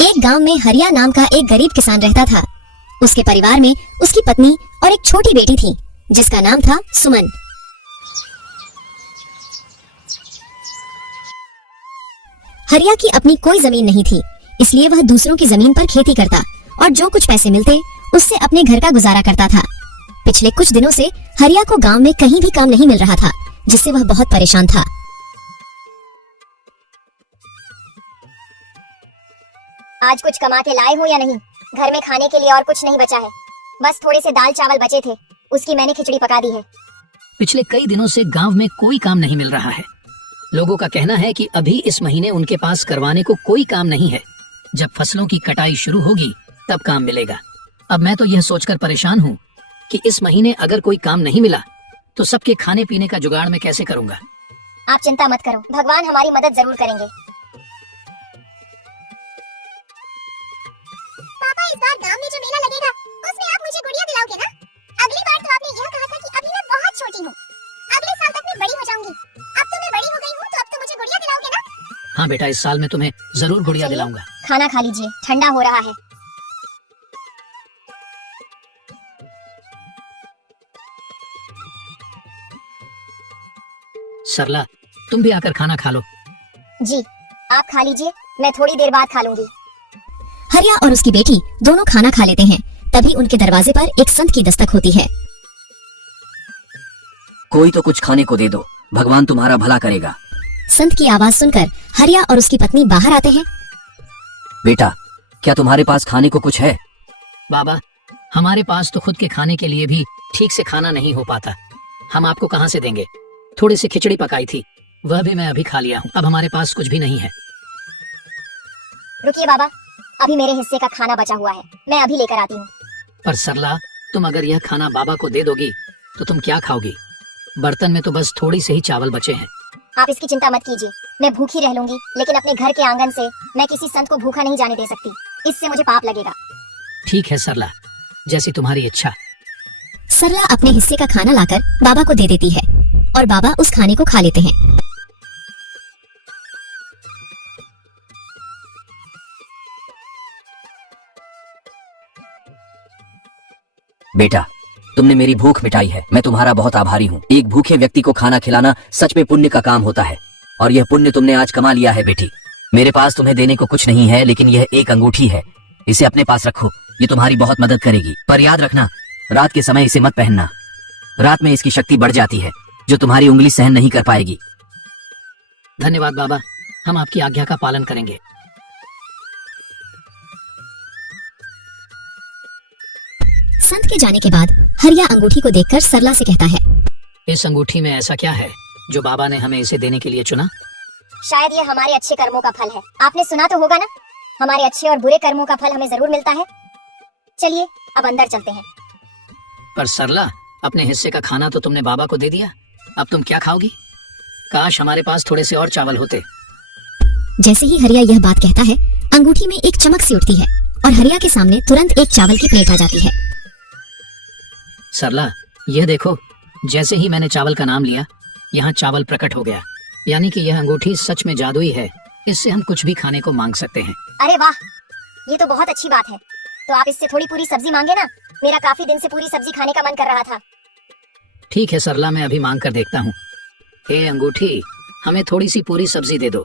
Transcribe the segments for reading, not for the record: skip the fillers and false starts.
एक गांव में हरिया नाम का एक गरीब किसान रहता था। उसके परिवार में उसकी पत्नी और एक छोटी बेटी थी जिसका नाम था सुमन। हरिया की अपनी कोई जमीन नहीं थी, इसलिए वह दूसरों की जमीन पर खेती करता और जो कुछ पैसे मिलते उससे अपने घर का गुजारा करता था। पिछले कुछ दिनों से हरिया को गांव में कहीं भी काम नहीं मिल रहा था, जिससे वह बहुत परेशान था। आज कुछ कमा के लाए हो या नहीं? घर में खाने के लिए और कुछ नहीं बचा है, बस थोड़े से दाल चावल बचे थे, उसकी मैंने खिचड़ी पका दी है। पिछले कई दिनों से गांव में कोई काम नहीं मिल रहा है। लोगों का कहना है कि अभी इस महीने उनके पास करवाने को कोई काम नहीं है। जब फसलों की कटाई शुरू होगी तब काम मिलेगा। अब मैं तो यह सोचकर परेशान हूँ कि इस महीने अगर कोई काम नहीं मिला तो सबके खाने पीने का जुगाड़ मैं कैसे करूँगा। आप चिंता मत करो, भगवान हमारी मदद जरूर करेंगे। पापा, इस बार गांव में जो मेला लगेगा उसमें आप मुझे गुड़िया दिलाओगे ना? अगली बार तो आपने यह कहा था कि अभी मैं बहुत छोटी हूँ, अगले साल तक मैं बड़ी हो जाऊंगी। अब तो मैं बड़ी हो गई हूँ, तो अब तो मुझे गुड़िया दिलाओगे ना? हाँ बेटा, इस साल मैं तुम्हें जरूर गुड़िया दिलाऊंगा। खाना खा लीजिए, ठंडा हो रहा है। सरला, तुम भी आकर खाना खा लो। जी, आप खा लीजिए, मैं थोड़ी देर बाद खा लूंगी। हरिया और उसकी बेटी दोनों खाना खा लेते हैं। तभी उनके दरवाजे पर एक संत की दस्तक होती है। कोई तो कुछ खाने को दे दो, भगवान तुम्हारा भला करेगा। संत की आवाज सुनकर हरिया और उसकी पत्नी बाहर आते हैं। बेटा, क्या तुम्हारे पास खाने को कुछ है? बाबा, हमारे पास तो खुद के खाने के लिए भी ठीक से खाना नहीं हो पाता। हम आपको कहाँ से देंगे? थोड़ी सी खिचड़ी पकाई थी, वह भी मैं अभी खा लिया हूँ। अब हमारे पास कुछ भी नहीं है। रुकिए बाबा, अभी मेरे हिस्से का खाना बचा हुआ है, मैं अभी लेकर आती हूँ। पर सरला, तुम अगर यह खाना बाबा को दे दोगी तो तुम क्या खाओगी? बर्तन में तो बस थोड़ी से ही चावल बचे हैं। आप इसकी चिंता मत कीजिए, मैं भूखी रह लूंगी, लेकिन अपने घर के आंगन से मैं किसी संत को भूखा नहीं जाने दे सकती, इससे मुझे पाप लगेगा। ठीक है सरला, जैसी तुम्हारी इच्छा। सरला अपने हिस्से का खाना लाकर बाबा को दे देती है और बाबा उस खाने को खा लेते हैं। बेटा, तुमने मेरी भूख मिटाई है, मैं तुम्हारा बहुत आभारी हूँ। एक भूखे व्यक्ति को खाना खिलाना सच में पुण्य का काम होता है, और यह पुण्य तुमने आज कमा लिया है बेटी। मेरे पास तुम्हें देने को कुछ नहीं है, लेकिन यह एक अंगूठी है, इसे अपने पास रखो, ये तुम्हारी बहुत मदद करेगी। पर याद रखना, रात के समय इसे मत पहनना, रात में इसकी शक्ति बढ़ जाती है जो तुम्हारी उंगली सहन नहीं कर पाएगी। धन्यवाद बाबा, हम आपकी आज्ञा का पालन करेंगे। संत के जाने के बाद हरिया अंगूठी को देखकर सरला से कहता है, इस अंगूठी में ऐसा क्या है जो बाबा ने हमें इसे देने के लिए चुना? शायद ये हमारे अच्छे कर्मों का फल है। आपने सुना तो होगा ना, हमारे अच्छे और बुरे कर्मों का फल हमें जरूर मिलता है। चलिए अब अंदर चलते हैं। पर सरला, अपने हिस्से का खाना तो तुमने बाबा को दे दिया, अब तुम क्या खाओगी? काश हमारे पास थोड़े से और चावल होते। जैसे ही हरिया यह बात कहता है, अंगूठी में एक चमक सी उठती है और हरिया के सामने तुरंत एक चावल की प्लेट आ जाती है। सरला, यह देखो, जैसे ही मैंने चावल का नाम लिया, यहाँ चावल प्रकट हो गया। यानी कि यह अंगूठी सच में जादुई है, इससे हम कुछ भी खाने को मांग सकते हैं। अरे वाह, ये तो बहुत अच्छी बात है। तो आप इससे थोड़ी पूरी सब्जी मांगे ना, मेरा काफी दिन से पूरी सब्जी खाने का मन कर रहा था। ठीक है सरला, मैं अभी मांग कर देखता हूँ। हे अंगूठी, हमें थोड़ी सी पूरी सब्जी दे दो।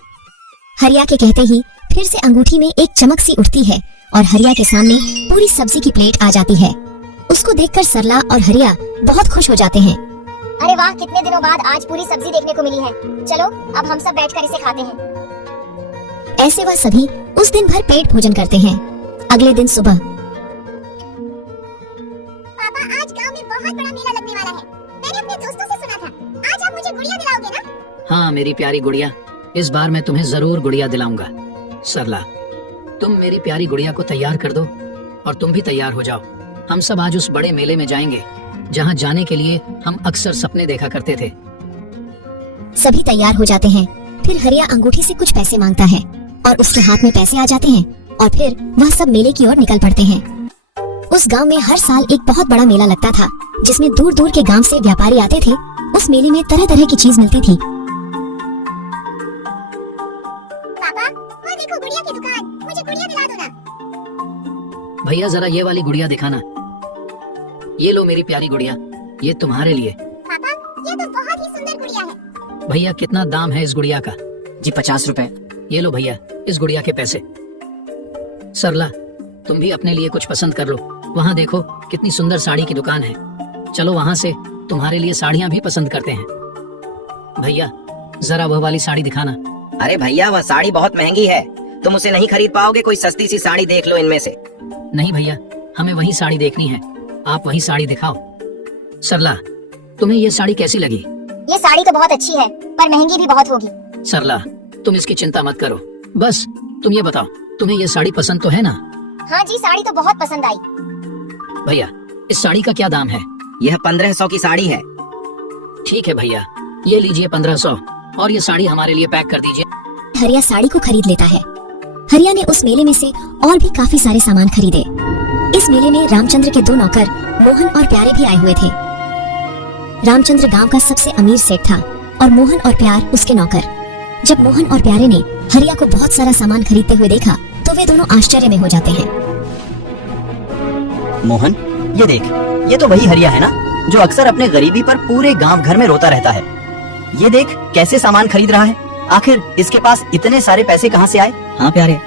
हरिया के कहते ही फिर से अंगूठी में एक चमक सी उठती है और हरिया के सामने पूरी सब्जी की प्लेट आ जाती है। उसको देखकर सरला और हरिया बहुत खुश हो जाते हैं। अरे वाह, कितने दिनों बाद आज पूरी सब्जी देखने को मिली है। चलो अब हम सब बैठकर इसे खाते हैं। ऐसे वह सभी उस दिन भर पेट भोजन करते हैं। अगले दिन सुबह, पापा, आज गांव में बहुत बड़ा मेला लगने वाला है, मैंने अपने दोस्तों से सुना था। आज आप मुझे गुड़िया दिलाओगे ना? हाँ मेरी प्यारी गुड़िया, इस बार मैं तुम्हें जरूर गुड़िया दिलाऊंगा। सरला, तुम मेरी प्यारी गुड़िया को तैयार कर दो और तुम भी तैयार हो जाओ। हम सब आज उस बड़े मेले में जाएंगे जहाँ जाने के लिए हम अक्सर सपने देखा करते थे। सभी तैयार हो जाते हैं। फिर हरिया अंगूठी से कुछ पैसे मांगता है और उसके हाथ में पैसे आ जाते हैं और फिर वह सब मेले की ओर निकल पड़ते हैं। उस गांव में हर साल एक बहुत बड़ा मेला लगता था, जिसमें दूर दूर के गांव से व्यापारी आते थे। उस मेले में तरह तरह की चीज मिलती थी। पापा, वो वो देखो गुड़िया की दुकान, मुझे गुड़िया दिला दो ना। भैया जरा ये वाली गुड़िया दिखाना। ये लो मेरी प्यारी गुड़िया, ये तुम्हारे लिए। पापा ये तो बहुत ही सुंदर गुड़िया है। भैया कितना दाम है इस गुड़िया का? जी 50 रुपए। ये लो भैया इस गुड़िया के पैसे। सरला तुम भी अपने लिए कुछ पसंद कर लो, वहाँ देखो कितनी सुंदर साड़ी की दुकान है, चलो वहाँ से तुम्हारे लिए साड़ियाँ भी पसंद करते हैं। भैया जरा वह वाली साड़ी दिखाना। अरे भैया वह साड़ी बहुत महंगी है, तुम उसे नहीं खरीद पाओगे, कोई सस्ती सी साड़ी देख लो इनमें से। नहीं भैया हमें वही साड़ी देखनी है, आप वही साड़ी दिखाओ। सरला तुम्हें ये साड़ी कैसी लगी? ये साड़ी तो बहुत अच्छी है पर महंगी भी बहुत होगी। सरला तुम इसकी चिंता मत करो, बस तुम ये बताओ तुम्हें ये साड़ी पसंद तो है ना? हाँ जी साड़ी तो बहुत पसंद आई। भैया इस साड़ी का क्या दाम है? यह 1500 की साड़ी है। ठीक है भैया ये लीजिए 1500 और ये साड़ी हमारे लिए पैक कर दीजिए। हरिया साड़ी को खरीद लेता है। हरिया ने उस मेले में से और भी काफी सारे सामान खरीदे। इस मेले में रामचंद्र के 2 नौकर मोहन और प्यारे भी आए हुए थे। रामचंद्र गांव का सबसे अमीर सेठ था और मोहन और प्यार उसके नौकर। जब मोहन और प्यारे ने हरिया को बहुत सारा सामान खरीदते हुए देखा तो वे दोनों आश्चर्य में हो जाते हैं। मोहन ये देख, ये तो वही हरिया है ना जो अक्सर अपने गरीबी पर पूरे गांव घर में रोता रहता है। ये देख कैसे सामान खरीद रहा है, आखिर इसके पास इतने सारे पैसे कहाँ से आए? हाँ प्यारे,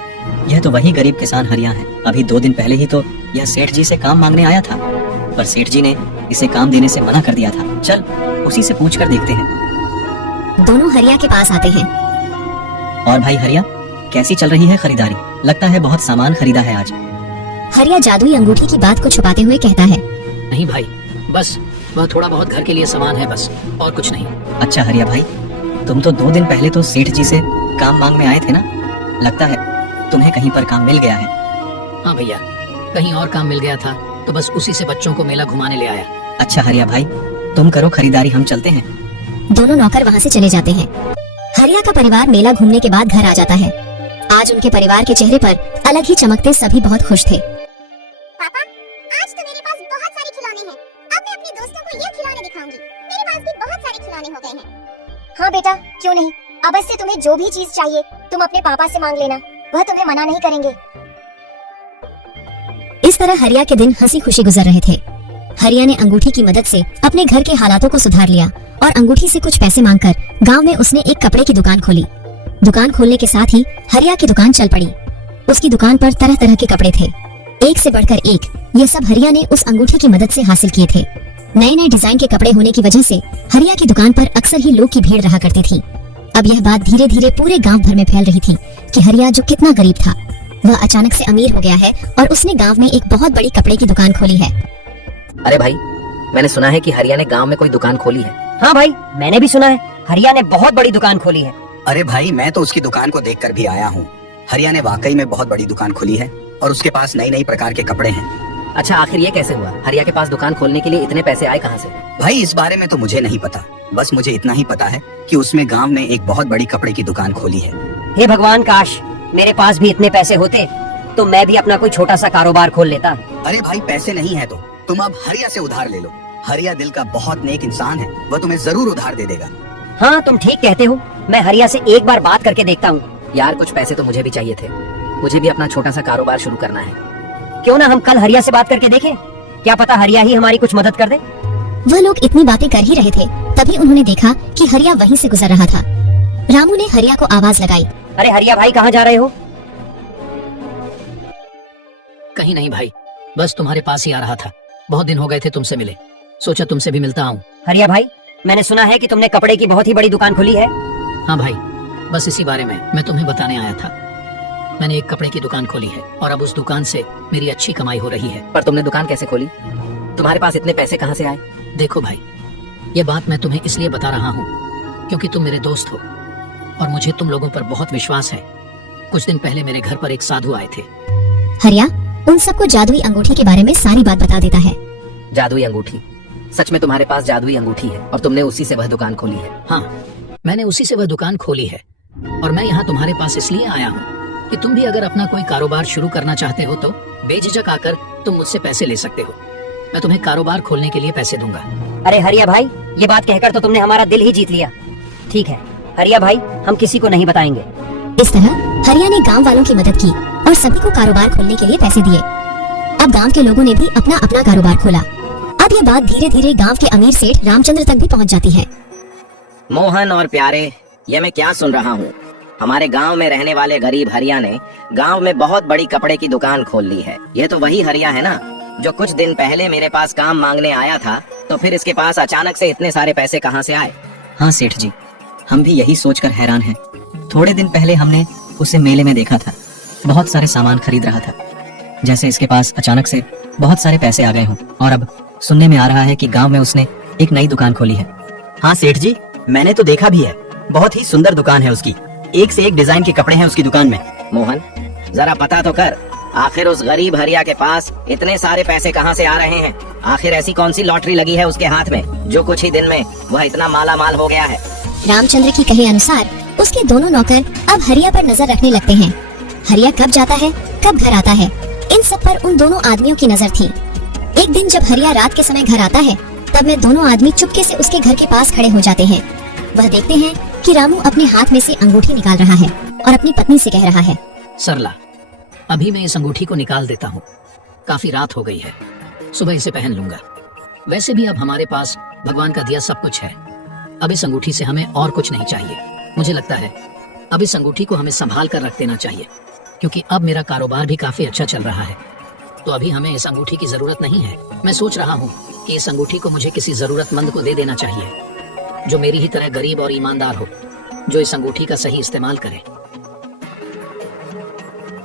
यह तो वही गरीब किसान हरिया है। अभी 2 दिन पहले ही तो यह सेठ जी से काम मांगने आया था, पर सेठ जी ने इसे काम देने से मना कर दिया था। चल उसी से पूछ कर देखते हैं। दोनों हरिया के पास आते हैं। और भाई हरिया, कैसी चल रही है खरीदारी? लगता है बहुत सामान खरीदा है आज। हरिया जादुई अंगूठी की बात को छुपाते हुए कहता है, नहीं भाई बस वह थोड़ा बहुत घर के लिए सामान है बस, और कुछ नहीं। अच्छा हरिया भाई, तुम तो 2 दिन पहले तो सेठ जी से काम मांगने आए थे ना, लगता है तुम्हें कहीं पर काम मिल गया है। हाँ भैया कहीं और काम मिल गया था तो बस उसी से बच्चों को मेला घुमाने ले आया। अच्छा हरिया भाई, तुम करो खरीदारी, हम चलते हैं। दोनों नौकर वहाँ से चले जाते हैं। हरिया का परिवार मेला घूमने के बाद घर आ जाता है। आज उनके परिवार के चेहरे पर अलग ही चमकते सभी बहुत खुश थे। पापा आज तो मेरे पास बहुत सारे खिलौने हैं, अब मैं अपने दोस्तों को ये खिलौने दिखाऊंगी। मेरे पास भी बहुत सारे खिलौने हो गए हैं। हाँ बेटा क्यों नहीं, अब से तुम्हें जो भी चीज चाहिए तुम अपने पापा से मांग लेना, वह तुम्हें मना नहीं करेंगे। इस तरह हरिया के दिन हंसी खुशी गुजर रहे थे। हरिया ने अंगूठी की मदद से अपने घर के हालातों को सुधार लिया और अंगूठी से कुछ पैसे मांगकर गांव में उसने एक कपड़े की दुकान खोली। दुकान खोलने के साथ ही हरिया की दुकान चल पड़ी। उसकी दुकान पर तरह तरह के कपड़े थे, एक से बढ़कर एक। ये सब हरिया ने उस अंगूठी की मदद से हासिल किए थे। नए नए डिजाइन के कपड़े होने की वजह से हरिया की दुकान पर अक्सर ही लोग की भीड़ रहा करती थी। अब यह बात धीरे धीरे पूरे गांव भर में फैल रही थी कि हरिया जो कितना गरीब था वह अचानक से अमीर हो गया है और उसने गांव में एक बहुत बड़ी कपड़े की दुकान खोली है। अरे भाई, मैंने सुना है कि हरिया ने गांव में कोई दुकान खोली है। हाँ भाई मैंने भी सुना है, हरिया ने बहुत बड़ी दुकान खोली है। अरे भाई, मैं तो उसकी दुकान को देखकर भी आया हूँ। हरिया ने वाकई में बहुत बड़ी दुकान खोली है और उसके पास नई नई प्रकार के कपड़े हैं। अच्छा आखिर ये कैसे हुआ? हरिया के पास दुकान खोलने के लिए इतने पैसे आए कहाँ से? भाई इस बारे में तो मुझे नहीं पता, बस मुझे इतना ही पता है कि उसमें गांव में एक बहुत बड़ी कपड़े की दुकान खोली है। हे भगवान, काश मेरे पास भी इतने पैसे होते तो मैं भी अपना कोई छोटा सा कारोबार खोल लेता। अरे भाई पैसे नहीं है तो तुम अब हरिया से उधार ले लो। हरिया दिल का बहुत नेक इंसान है, वह तुम्हें जरूर उधार दे देगा। हाँ तुम ठीक कहते हो, मैं हरिया से एक बार बात करके देखता हूँ। यार कुछ पैसे तो मुझे भी चाहिए थे, मुझे भी अपना छोटा सा कारोबार शुरू करना है। क्यों ना हम कल हरिया से बात करके देखें, क्या पता हरिया ही हमारी कुछ मदद कर दे। वह लोग इतनी बातें कर ही रहे थे, तभी उन्होंने देखा कि हरिया वहीं से गुजर रहा था। रामू ने हरिया को आवाज लगाई, अरे हरिया भाई कहाँ जा रहे हो? कहीं नहीं भाई, बस तुम्हारे पास ही आ रहा था। बहुत दिन हो गए थे तुमसे मिले, सोचा तुमसे भी मिलता हूँ। हरिया भाई मैंने सुना है कि तुमने कपड़े की बहुत ही बड़ी दुकान खोली है। हाँ भाई, बस इसी बारे में मैं तुम्हें बताने आया था। मैंने एक कपड़े की दुकान खोली है और अब उस दुकान से मेरी अच्छी कमाई हो रही है। पर तुमने दुकान कैसे खोली? तुम्हारे पास इतने पैसे कहाँ से आए? देखो भाई, ये बात मैं तुम्हें इसलिए बता रहा हूँ क्योंकि तुम मेरे दोस्त हो और मुझे तुम लोगों पर बहुत विश्वास है। कुछ दिन पहले मेरे घर पर एक साधु आए थे। हरिया उन सबको जादुई अंगूठी के बारे में सारी बात बता देता है। जादुई अंगूठी? सच में तुम्हारे पास जादुई अंगूठी है और तुमने उसी से वह दुकान खोली है? हाँ, मैंने उसी से वह दुकान खोली है और मैं यहाँ तुम्हारे पास इसलिए आया हूँ कि तुम भी अगर अपना कोई कारोबार शुरू करना चाहते हो तो बेझिझक आकर तुम मुझसे पैसे ले सकते हो। मैं तुम्हें कारोबार खोलने के लिए पैसे दूंगा। अरे हरिया भाई, ये बात कहकर तो तुमने हमारा दिल ही जीत लिया। ठीक है हरिया भाई, हम किसी को नहीं बताएंगे। इस तरह हरिया ने गांव वालों की मदद की और सभी को कारोबार खोलने के लिए पैसे दिए। अब गांव के लोगों ने भी अपना अपना कारोबार खोला। अब ये बात धीरे धीरे गांव के अमीर सेठ रामचंद्र तक भी पहुंच जाती है। मोहन और प्यारे, ये मैं क्या सुन रहा हूँ? हमारे गांव में रहने वाले गरीब हरिया ने गांव में बहुत बड़ी कपड़े की दुकान खोल ली है। ये तो वही हरिया है ना जो कुछ दिन पहले मेरे पास काम मांगने आया था, तो फिर इसके पास अचानक से इतने सारे पैसे कहाँ से आए? हाँ सेठ जी, हम भी यही सोचकर हैरान हैं। थोड़े दिन पहले हमने उसे मेले में देखा था, बहुत सारे सामान खरीद रहा था, जैसे इसके पास अचानक से बहुत सारे पैसे आ गए हों। और अब सुनने में आ रहा है कि गांव में उसने एक नई दुकान खोली है। हाँ सेठ जी, मैंने तो देखा भी है, बहुत ही सुंदर दुकान है उसकी, एक से एक डिजाइन के कपड़े हैं उसकी दुकान में। मोहन, जरा पता तो कर, आखिर उस गरीब हरिया के पास इतने सारे पैसे कहाँ से आ रहे हैं? आखिर ऐसी कौन सी लॉटरी लगी है उसके हाथ में जो कुछ ही दिन में वह इतना माला माल हो गया है? रामचंद्र की कहे अनुसार उसके दोनों नौकर अब हरिया पर नजर रखने लगते हैं। हरिया कब जाता है, कब घर आता है, इन सब पर उन दोनों आदमियों की नजर थी। एक दिन जब हरिया रात के समय घर आता है, तब में दोनों आदमी चुपके से उसके घर के पास खड़े हो जाते हैं। वह देखते हैं कि रामू अपने हाथ में से अंगूठी निकाल रहा है और अपनी पत्नी से कह रहा है, सरला, अभी मैं इस अंगूठी को निकाल देता हूँ। काफी रात हो गई है, सुबह इसे पहन लूंगा। वैसे भी अब हमारे पास भगवान का दिया सब कुछ है। अब इस अंगूठी से हमें और कुछ नहीं चाहिए। मुझे लगता है अब इस अंगूठी को हमें संभाल कर रख देना चाहिए, क्योंकि अब मेरा कारोबार भी काफी अच्छा चल रहा है। तो अभी हमें इस अंगूठी की जरूरत नहीं है। मैं सोच रहा हूँ कि इस अंगूठी को मुझे किसी जरूरतमंद को दे देना चाहिए, जो मेरी ही तरह गरीब और ईमानदार हो, जो इस अंगूठी का सही इस्तेमाल करे।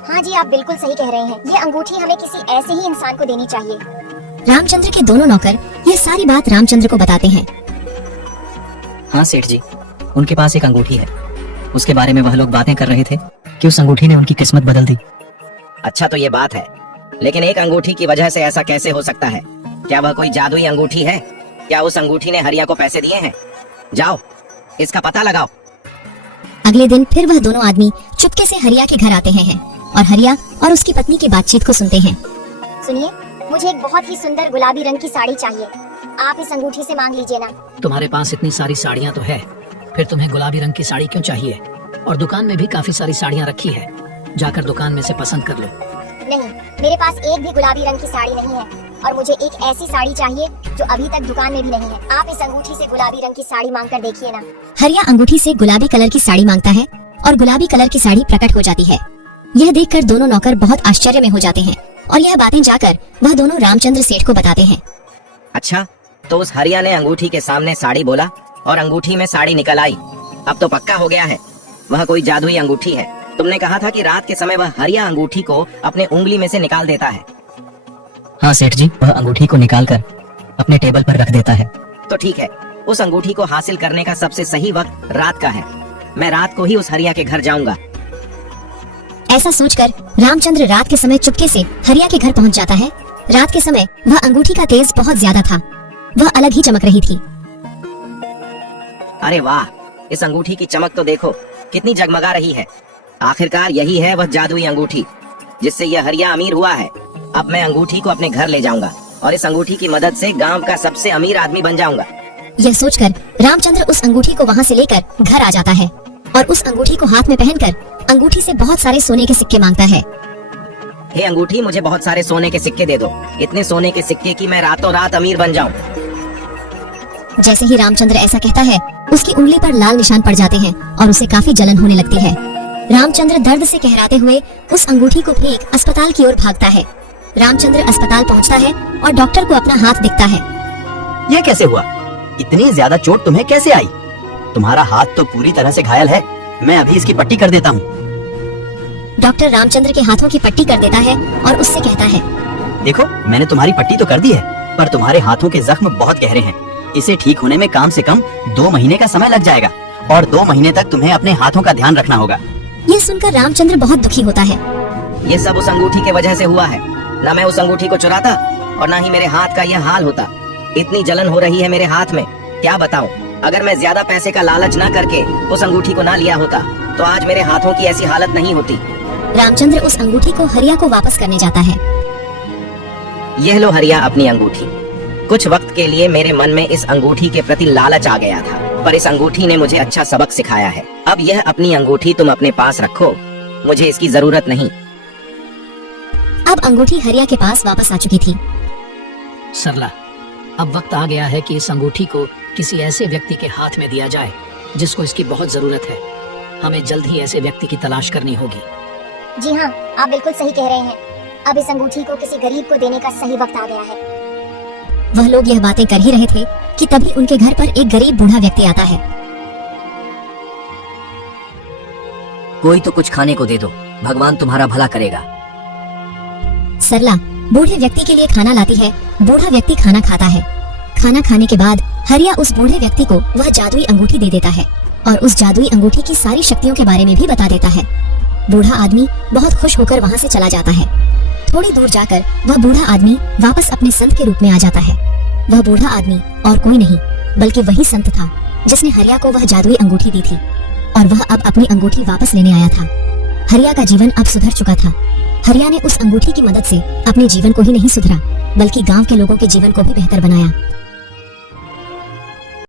हाँ जी, आप बिल्कुल सही कह रहे हैं। ये अंगूठी हमें किसी ऐसे ही इंसान को देनी चाहिए। रामचंद्र के दोनों नौकर ये सारी बात रामचंद्र को बताते हैं। हाँ सेठ जी, उनके पास एक अंगूठी है, उसके बारे में वह लोग बातें कर रहे थे कि उस अंगूठी ने उनकी किस्मत बदल दी। अच्छा तो ये बात है, लेकिन एक अंगूठी की वजह से ऐसा कैसे हो सकता है? क्या वह कोई जादुई अंगूठी है? क्या उस अंगूठी ने हरिया को पैसे दिए हैं? जाओ, इसका पता लगाओ। अगले दिन फिर वह दोनों आदमी चुपके से हरिया के घर आते हैं और हरिया और उसकी पत्नी की बातचीत को सुनते हैं। सुनिए, मुझे एक बहुत ही सुंदर गुलाबी रंग की साड़ी चाहिए। आप इस अंगूठी से मांग लीजिए ना। तुम्हारे पास इतनी सारी साड़ियाँ तो है, फिर तुम्हें गुलाबी रंग की साड़ी क्यों चाहिए? और दुकान में भी काफी सारी साड़ियाँ रखी है, जाकर दुकान में से पसंद कर लो। नहीं, मेरे पास एक भी गुलाबी रंग की साड़ी नहीं है और मुझे एक ऐसी साड़ी चाहिए जो अभी तक दुकान में भी नहीं है। आप इस अंगूठी से गुलाबी रंग की साड़ी मांग कर देखिए ना। हरिया अंगूठी से गुलाबी कलर की साड़ी मांगता है और गुलाबी कलर की साड़ी प्रकट हो जाती है। यह देखकर दोनों नौकर बहुत आश्चर्य में हो जाते हैं और यह बातें जाकर वह दोनों रामचंद्र सेठ को बताते हैं। अच्छा, तो उस हरिया ने अंगूठी के सामने साड़ी बोला और अंगूठी में साड़ी निकल आई। अब तो पक्का हो गया है, वह कोई जादुई अंगूठी है। तुमने कहा था कि रात के समय वह हरिया अंगूठी को अपने उंगली में से निकाल देता है। हाँ सेठ जी, वह अंगूठी को निकालकर अपने टेबल पर रख देता है। तो ठीक है, उस अंगूठी को हासिल करने का सबसे सही वक्त रात का है। मैं रात को ही उस हरिया के घर जाऊंगा। ऐसा सोचकर रामचंद्र रात के समय चुपके से हरिया के घर पहुंच जाता है। रात के समय वह अंगूठी का तेज बहुत ज्यादा था, वह अलग ही चमक रही थी। अरे वाह, इस अंगूठी की चमक तो देखो, कितनी जगमगा रही है। आखिरकार यही है वह जादुई अंगूठी जिससे यह हरिया अमीर हुआ है। अब मैं अंगूठी को अपने घर ले जाऊंगा और इस अंगूठी की मदद से गांव का सबसे अमीर आदमी बन जाऊंगा। यह सोचकर रामचंद्र उस अंगूठी को वहां से लेकर घर आ जाता है और उस अंगूठी को हाथ में पहनकर अंगूठी से बहुत सारे सोने के सिक्के मांगता है। हे अंगूठी, मुझे बहुत सारे सोने के सिक्के दे दो, इतने सोने के सिक्के कि मैं रातों रात अमीर बन जाऊं। जैसे ही रामचंद्र ऐसा कहता है, उसकी उंगली पर लाल निशान पड़ जाते हैं और उसे काफी जलन होने लगती है। रामचंद्र दर्द से कहराते हुए उस अंगूठी को फेंक अस्पताल की ओर भागता है। रामचंद्र अस्पताल पहुंचता है और डॉक्टर को अपना हाथ दिखता है। यह कैसे हुआ? इतनी ज्यादा चोट तुम्हें कैसे आई? तुम्हारा हाथ तो पूरी तरह से घायल है। मैं अभी इसकी पट्टी कर देता हूँ। डॉक्टर रामचंद्र के हाथों की पट्टी कर देता है और उससे कहता है, देखो, मैंने तुम्हारी पट्टी तो कर दी है, पर तुम्हारे हाथों के जख्म बहुत गहरे हैं। इसे ठीक होने में कम से कम 2 महीने का समय लग जाएगा और 2 महीने तक तुम्हें अपने हाथों का ध्यान रखना होगा। ये सुनकर रामचंद्र बहुत दुखी होता है। ये सब उस अंगूठी के वजह से हुआ है। न मैं उस अंगूठी को चुराता और न ही मेरे हाथ का यह हाल होता। इतनी जलन हो रही है मेरे हाथ में, क्या बताऊं। अगर मैं ज्यादा पैसे का लालच न करके उस अंगूठी को ना लिया होता तो आज मेरे हाथों की ऐसी हालत नहीं होती। रामचंद्र उस अंगूठी को हरिया को वापस करने जाता है। यह लो हरिया अपनी अंगूठी। कुछ वक्त के लिए मेरे मन में इस अंगूठी के प्रति लालच आ गया था, पर इस अंगूठी ने मुझे अच्छा सबक सिखाया है। अब यह अपनी अंगूठी तुम अपने पास रखो, मुझे इसकी जरूरत नहीं। अब अंगूठी हरिया के पास वापस आ चुकी थी। सरला, अब वक्त आ गया है कि इस अंगूठी को किसी ऐसे व्यक्ति के हाथ में दिया जाए जिसको इसकी बहुत जरूरत है। हमें जल्द ही ऐसे व्यक्ति की तलाश करनी होगी। जी हाँ, आप बिल्कुल सही कह रहे हैं। अब इस अंगूठी को किसी गरीब को देने का सही वक्त आ गया है। वह लोग यह बातें कर ही रहे थे कि तभी उनके घर पर एक गरीब बूढ़ा व्यक्ति आता है। कोई तो कुछ खाने को दे दो, भगवान तुम्हारा भला करेगा। सरला बूढ़े व्यक्ति के लिए खाना लाती है। बूढ़ा व्यक्ति खाना खाता है। खाना खाने के बाद हरिया उस बूढ़े व्यक्ति को वह जादुई अंगूठी दे देता है और उस जादुई अंगूठी की सारी शक्तियों के बारे में भी बता देता है। बूढ़ा आदमी बहुत खुश होकर वहाँ से चला जाता है। थोड़ी दूर जाकर वह बूढ़ा आदमी वापस अपने संत के रूप में आ जाता है। वह बूढ़ा आदमी और कोई नहीं बल्कि वही संत था जिसने हरिया को वह जादुई अंगूठी दी थी और वह अब अपनी अंगूठी वापस लेने आया था। हरिया का जीवन अब सुधर चुका था। हरिया ने उस अंगूठी की मदद से अपने जीवन को ही नहीं सुधरा बल्कि गांव के लोगों के जीवन को भी बेहतर बनाया।